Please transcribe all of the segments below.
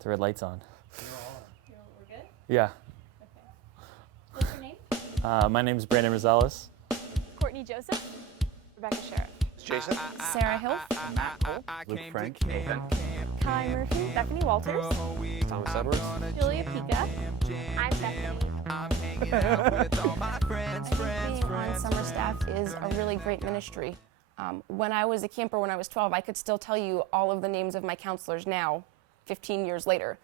The red light's on. We're good? Yeah. Okay. What's your name? My name's Brandon Rosales. Courtney Joseph. Rebecca Sheriff. Jason. Sarah Hill. Matt Cole. Luke Frank. Kai Murphy. Bethany Walters. Thomas Edwards. Julia Pica. I'm Bethany. I think being on summer staff is a really great ministry. When I was a camper when I was 12, I could still tell you all of the names of my counselors now, 15 years later.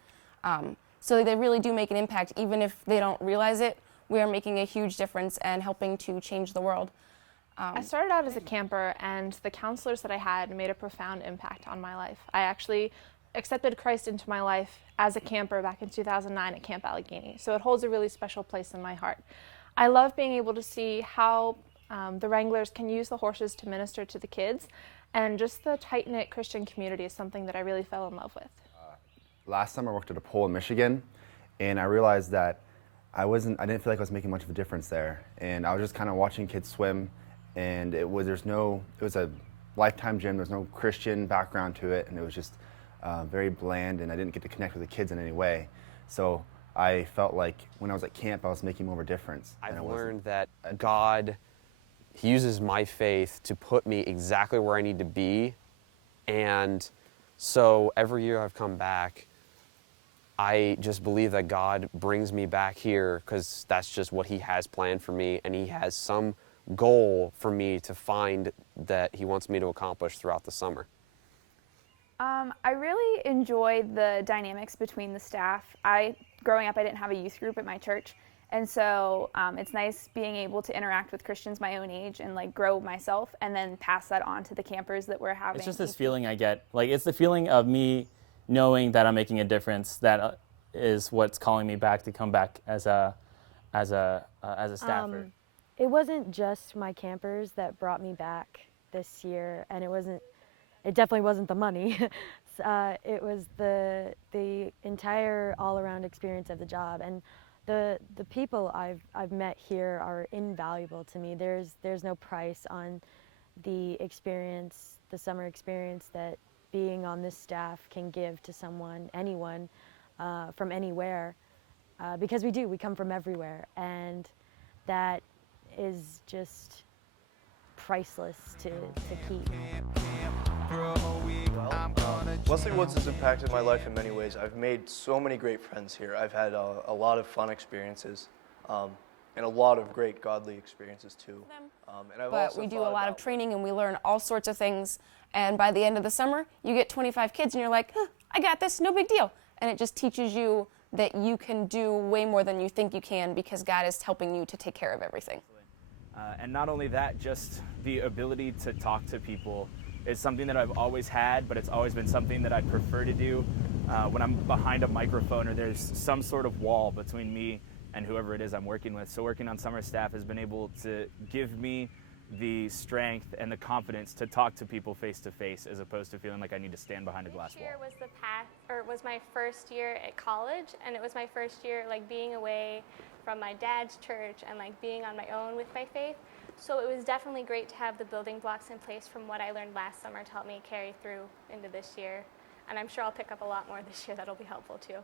So they really do make an impact. Even if they don't realize it, we are making a huge difference and helping to change the world. I started out as a camper, and the counselors that I had made a profound impact on my life. I actually accepted Christ into my life as a camper back in 2009 at Camp Allegheny, so it holds a really special place in my heart. I love being able to see how the Wranglers can use the horses to minister to the kids, and just the tight-knit Christian community is something that I really fell in love with. Last summer I worked at a pool in Michigan, and I realized that I didn't feel like I was making much of a difference there, and I was just kind of watching kids swim, and it was a lifetime gym. There's no Christian background to it, and it was just very bland, and I didn't get to connect with the kids in any way. So I felt like when I was at camp, I was making more of a difference. I've learned that God, He uses my faith to put me exactly where I need to be, and so every year I've come back, I just believe that God brings me back here because that's just what He has planned for me, and He has some goal for me to find that He wants me to accomplish throughout the summer. I really enjoy the dynamics between the staff. Growing up, I didn't have a youth group at my church, and so it's nice being able to interact with Christians my own age and like grow myself, and then pass that on to the campers that we're having. It's just this feeling I get. Like, it's the feeling of me knowing that I'm making a difference that is what's calling me back to come back as a staffer. It wasn't just my campers that brought me back this year, and it definitely wasn't the money. It was the entire all-around experience of the job, and the people I've met here are invaluable to me. There's no price on the experience, the summer experience that being on this staff can give to anyone from anywhere, because we come from everywhere, and that is just priceless to keep. Wesley Woods has impacted my life in many ways. I've made so many great friends here. I've had a lot of fun experiences, and a lot of great godly experiences too. But we do a lot of training and we learn all sorts of things, and by the end of the summer you get 25 kids and you're like, I got this, no big deal. And it just teaches you that you can do way more than you think you can because God is helping you to take care of everything. And not only that, just the ability to talk to people is something that I've always had, but it's always been something that I'd prefer to do when I'm behind a microphone or there's some sort of wall between me and whoever it is I'm working with. So working on summer staff has been able to give me the strength and the confidence to talk to people face to face, as opposed to feeling like I need to stand behind a glass wall. This year was my first year at college, and it was my first year like being away from my dad's church and like being on my own with my faith. So it was definitely great to have the building blocks in place from what I learned last summer to help me carry through into this year. And I'm sure I'll pick up a lot more this year that'll be helpful too.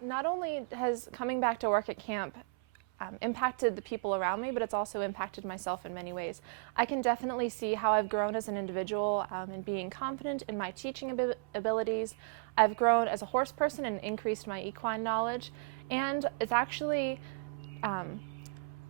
Not only has coming back to work at camp impacted the people around me, but it's also impacted myself in many ways. I can definitely see how I've grown as an individual in being confident in my teaching abilities. I've grown as a horse person and increased my equine knowledge, and it's actually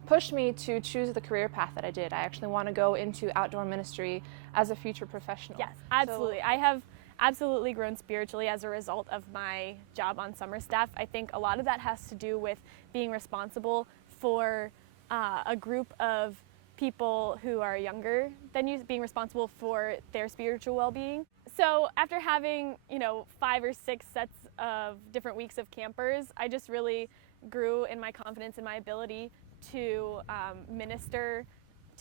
pushed me to choose the career path that I did. I actually want to go into outdoor ministry as a future professional. Yes, absolutely. I have absolutely grown spiritually as a result of my job on summer staff. I think a lot of that has to do with being responsible for a group of people who are younger than you, being responsible for their spiritual well-being. So after having, 5 or 6 sets of different weeks of campers, I just really grew in my confidence and my ability to minister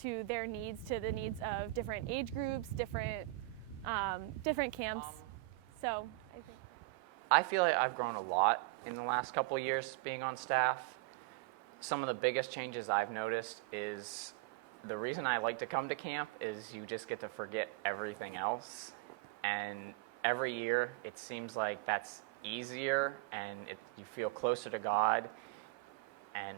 to their needs, to the needs of different age groups, different camps. So I feel like I've grown a lot in the last couple of years being on staff. Some of the biggest changes I've noticed is the reason I like to come to camp is you just get to forget everything else. And every year it seems like that's easier and you feel closer to God. And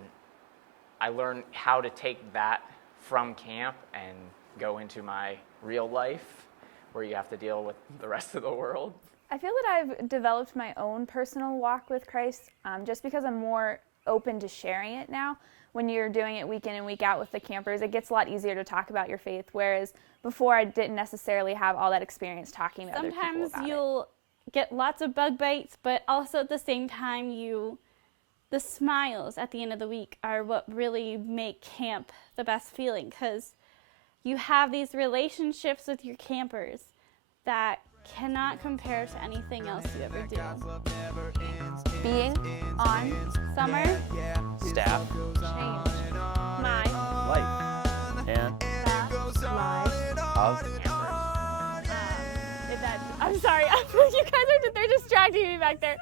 I learned how to take that from camp and go into my real life where you have to deal with the rest of the world. I feel that I've developed my own personal walk with Christ just because I'm more open to sharing it now. When you're doing it week in and week out with the campers, it gets a lot easier to talk about your faith, whereas before I didn't necessarily have all that experience talking to other people about it. Sometimes you'll get lots of bug bites, but also at the same time the smiles at the end of the week are what really make camp the best feeling, because you have these relationships with your campers that cannot compare to anything else you ever do. Being on Summer Staff. Change. My Life. And I'm sorry, you guys they're distracting me back there.